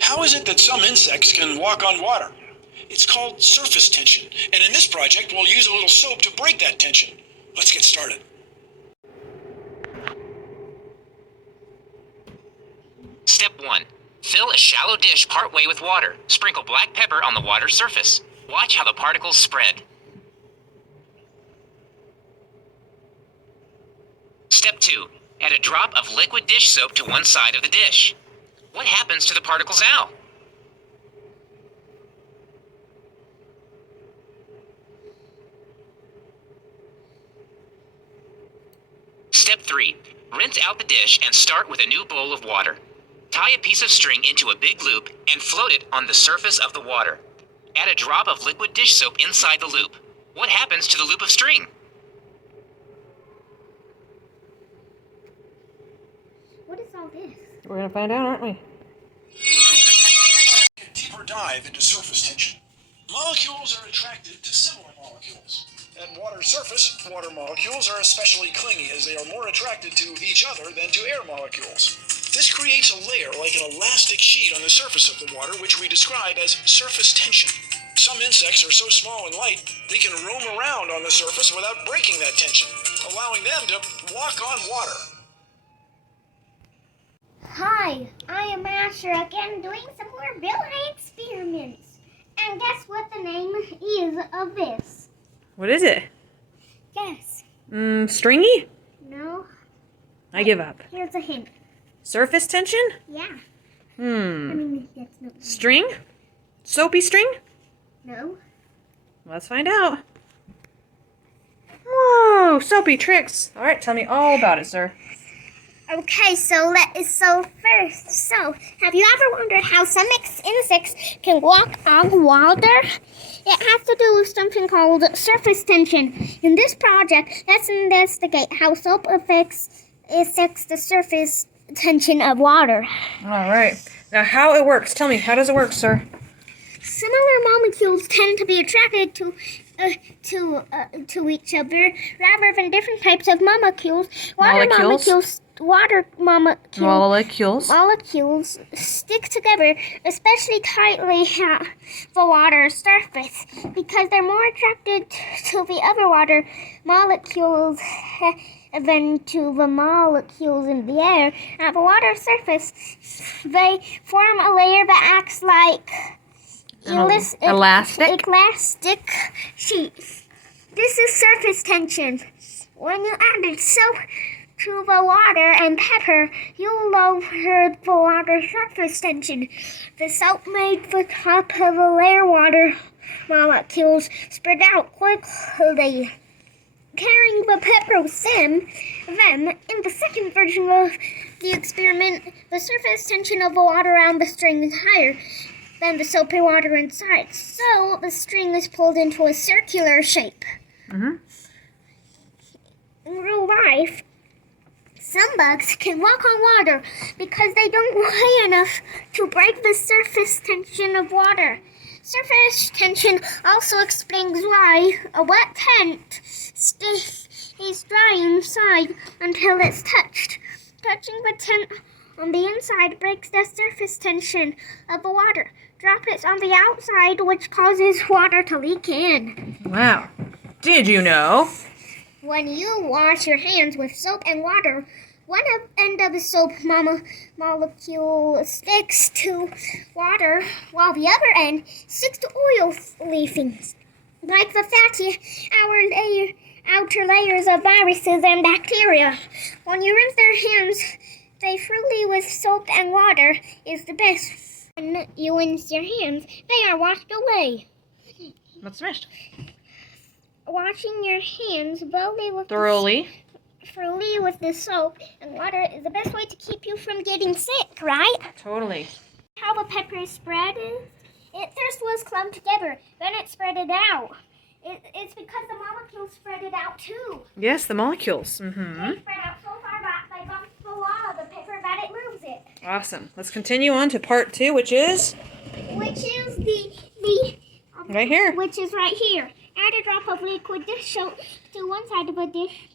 How is it that some insects can walk on water? It's called surface tension, and in this project we'll use a little soap to break that tension. Let's get started. Step 1. Fill a shallow dish partway with water. Sprinkle black pepper on the water's surface. Watch how the particles spread. Step 2. Add a drop of liquid dish soap to one side of the dish. What happens to the particles now? Step 3. Rinse out the dish and start with a new bowl of water. Tie a piece of string into a big loop and float it on the surface of the water. Add a drop of liquid dish soap inside the loop. What happens to the loop of string? What is all this? We're going to find out, aren't we? A deeper dive into surface tension. Molecules are attracted to similar molecules. At water's surface, water molecules are especially clingy as they are more attracted to each other than to air molecules. This creates a layer like an elastic sheet on the surface of the water, which we describe as surface tension. Some insects are so small and light, they can roam around on the surface without breaking that tension, allowing them to walk on water. Hi, I am Asher again doing some more Bill Nye experiments. And guess what the name is of this? What is it? Guess. Stringy? No. I give up. Here's a hint. Surface tension? Yeah. I Hmm. mean, that's not. String? Soapy string? No. Let's find out. Whoa, soapy tricks. All right, tell me all about it, sir. Okay, so first, have you ever wondered how some insects can walk on water? It has to do with something called surface tension. In this project, let's investigate how soap affects the surface tension of water. All right. Now, how it works. Tell me, how does it work, sir? Similar molecules tend to be attracted to each other rather than different types of molecules. Water molecules stick together especially tightly at the water's surface because they're more attracted to the other water molecules than to the molecules in the air. At the water's surface, they form a layer that acts like elastic sheet. This is surface tension. When you add soap to the water and pepper, you lower the water surface tension. The soap made the top of the layer water molecules spread out quickly. Carrying the pepper them, in the second version of the experiment, the surface tension of the water around the string is higher than the soapy water inside, so the string is pulled into a circular shape. Mm-hmm. In real life, some bugs can walk on water because they don't weigh enough to break the surface tension of water. Surface tension also explains why a wet tent stays dry inside until it's touched. Touching the tent on the inside breaks the surface tension of the water. Droplets on the outside, which causes water to leak in. Wow. Did you know? When you wash your hands with soap and water, one end of the soap molecule sticks to water, while the other end sticks to oil leafings, like the fatty outer layers of viruses and bacteria. When you rinse their hands, they thoroughly with soap and water is the best. When you rinse your hands, they are washed away. What's the rest? Washing your hands thoroughly with the soap and water is the best way to keep you from getting sick, right? Totally. How the pepper spread is, it first was clumped together, then it spread it out. It's because the molecules spread it out too. Yes, the molecules. Mm-hmm. They spread out so far that they bumped the wall of the pepper that it moves it. Awesome. Let's continue on to part 2, which is? Right here. Which is right here. Add a drop of liquid dish soap to one side of a dish.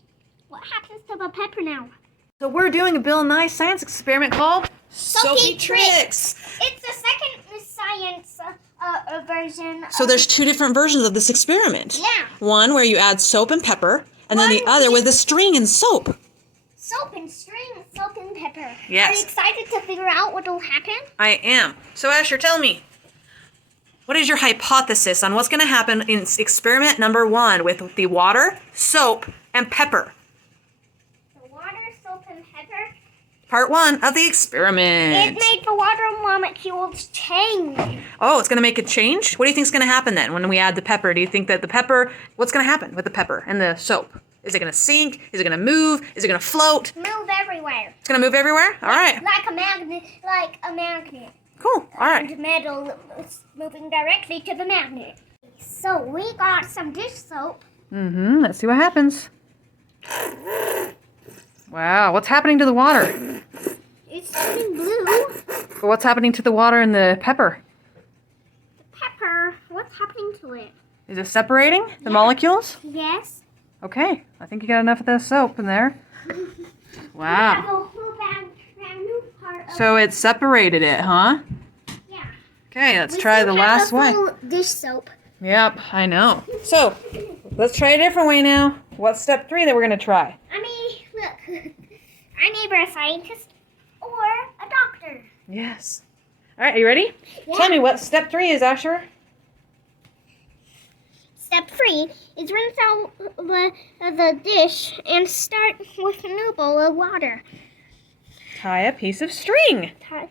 What happens to the pepper now? So we're doing a Bill Nye science experiment called Soapy Tricks. It's the second version. So there's two different versions of this experiment. Yeah. One where you add soap and pepper, and then the One other with- with the string and soap. Soap and string, soap and pepper. Yes. Are you excited to figure out what will happen? I am. So Asher, tell me, what is your hypothesis on what's going to happen in experiment number 1 with the water, soap, and pepper? The water, soap, and pepper. Part 1 of the It experiment. made the water molecules change. Oh, it's going to make it change? What do you think is going to happen then when we add the pepper? Do you think that the pepper, what's going to happen with the pepper and the soap? Is it going to sink? Is it going to move? Is it going to float? Move everywhere. It's going to move everywhere? All right. Like a magnet. Cool. All right. And metal is moving directly to the magnet. So we got some dish soap. Let's see what happens. Wow, what's happening to the water? It's turning blue. But what's happening to the water and the pepper? The pepper, what's happening to it? Is it separating the molecules? Yes. Okay, I think you got enough of the soap in there. Wow. We have a whole brand new part of So it separated it, huh? yeah. Okay, let's We try still the have last a way. full dish soap. Yep, I know. So, let's try a different way now. What's step 3 that we're going to try? I mean, look. I'm either a scientist or a doctor. Yes. All right, are you ready? Yeah. Tell me what step 3 is, Asher. Step 3 is rinse out the dish and start with a new bowl of water. Tie a piece of string. Tie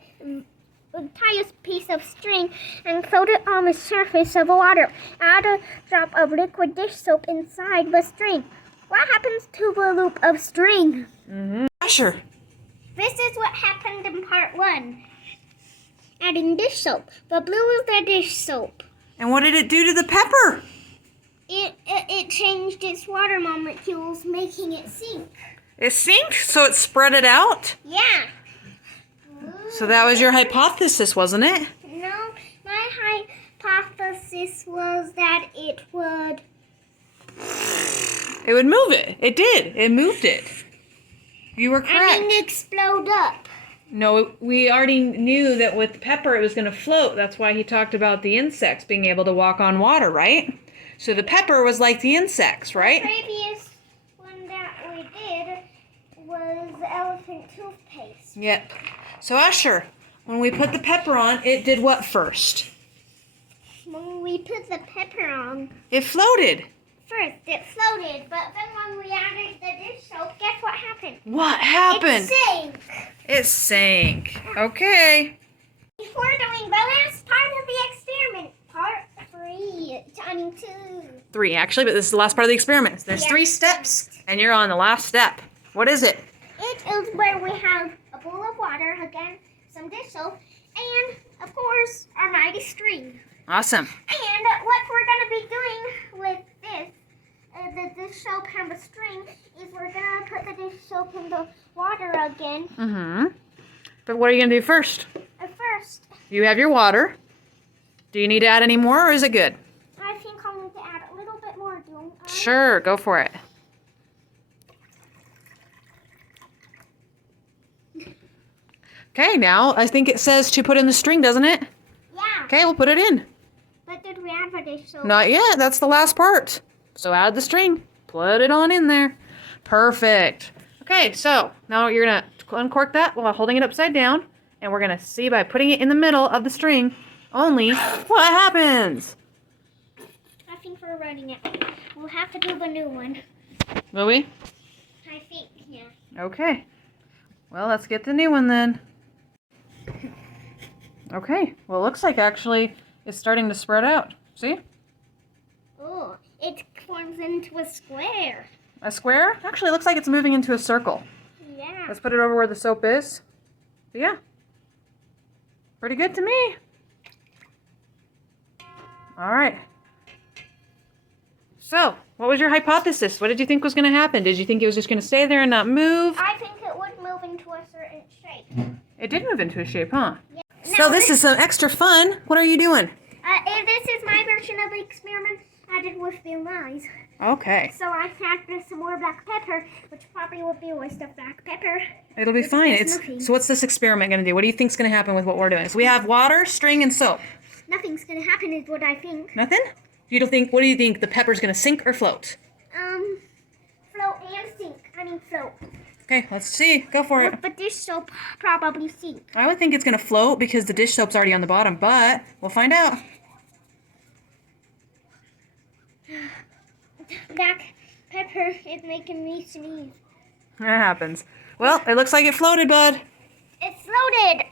a piece of string and float it on the surface of water. Add a drop of liquid dish soap inside the string. What happens to the loop of string? Asher. This is what happened in part 1. Adding dish soap. The blue is the dish soap. And what did it do to the pepper? It changed its water molecules, making it sink. It sinked, so it spread it out? Yeah. So that was your hypothesis, wasn't it? No, my hypothesis was that it would. It would move it. It did. It moved it. You were correct. Explode up. No, we already knew that with pepper it was going to float. That's why he talked about the insects being able to walk on water, right? So the pepper was like the insects, right? The previous one that we did was elephant toothpaste. Yep. So Usher, when we put the pepper on, it did what first? When we put the pepper on, It floated. first it floated, but then when we added the dish soap, guess what happened? What happened? It sank. It sank. Okay. Before doing the last part of the experiment, part 3, I 2. 3 actually, but this is the last part of the experiment. There's Yeah. 3 steps, and you're on the last step. What is it? It is where we have a bowl of water, again, some dish soap, and, of course, our mighty string. Awesome. And what we're going to be doing with this, the dish soap and the string, is we're going to put the dish soap in the water again. But what are you going to do first? First, You have your water. Do you need to add any more, or is it good? I think I'll need to add a little bit more, don't I? Sure, go for it. Okay, now I think it says to put in the string, doesn't it? Yeah, Okay, we'll put it in. but did we add the dish soap? Not yet, that's the last part. So add the string. Put it on in there. Perfect. Okay, so now you're going to uncork that while holding it upside down. And we're going to see by putting it in the middle of the string only what happens. I think we're running it. We'll have to do the new one. Will we? I think, yeah. Okay. Well, let's get the new one then. Okay. Well, it looks like actually it's starting to spread out. See? Oh, it forms into a square. A square? Actually, it looks like it's moving into a circle. Yeah. Let's put it over where the soap is. But yeah. Pretty good to me. All right. So, what was your hypothesis? What did you think was going to happen? Did you think it was just going to stay there and not move? I think it would move into a certain shape. It did move into a shape, huh? Yeah. So this is some extra fun. What are you doing? This is my version of the experiment I did with Bill Nye's. Okay. So I added some more black pepper, which probably would be a waste of black pepper. It'll be It's fine. nothing. So what's this experiment going to do? What do you think's going to happen with what we're doing? So we have water, string, and soap. nothing's gonna happen is what I think. Nothing? You don't think? What do you think? The pepper's gonna sink or float? Float and sink. I mean float. Okay, let's see. Go for it. But dish soap probably sink. I would think it's gonna float because the dish soap's already on the bottom, but we'll find out. That pepper is making me sneeze. That happens. Well, it looks like it floated, bud. It floated.